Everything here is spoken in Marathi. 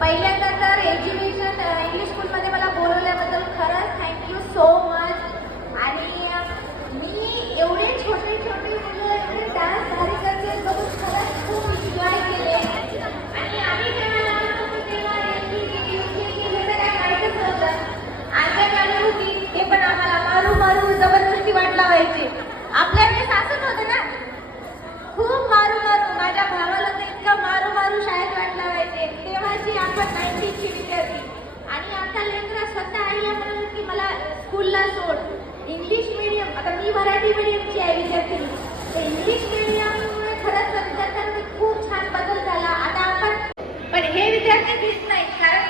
पहिल्यांदा तर एज्युकेशन इंग्लिश स्कूलमध्ये मला बोलवल्याबद्दल खरंच थँक्यू सो मच। आणि मी एवढे छोटे छोटे मुलं एवढे डान्स भारी करते बघून खरंच खूप एन्जॉय केले। आणि आम्ही जेव्हा लहान होतो तेव्हा हे तर काय माहीतच नव्हतं। आमच्या गाणी होती ते पण आम्हाला मारू मारू जबरदस्ती वाट लावायची। आपल्या वेळेस असंच होतं ना, खूप मारू मारू। माझ्या भावाला तर इतकं मारू मारू शाळेत वाट लावायचे। तेव्हाची आपण 90ची विद्यार्थी आणि आता लेकरं स्वतः आईला म्हणत की मला स्कूलला सोड इंग्लिश मीडियम। आता मी मराठी मीडियमची आहे विद्यार्थी, तर इंग्लिश मीडियममुळे खरंच विद्यार्थ्यांमध्ये खूप छान बदल झाला। आता आपण पण हे विद्यार्थी दिसत नाही कारण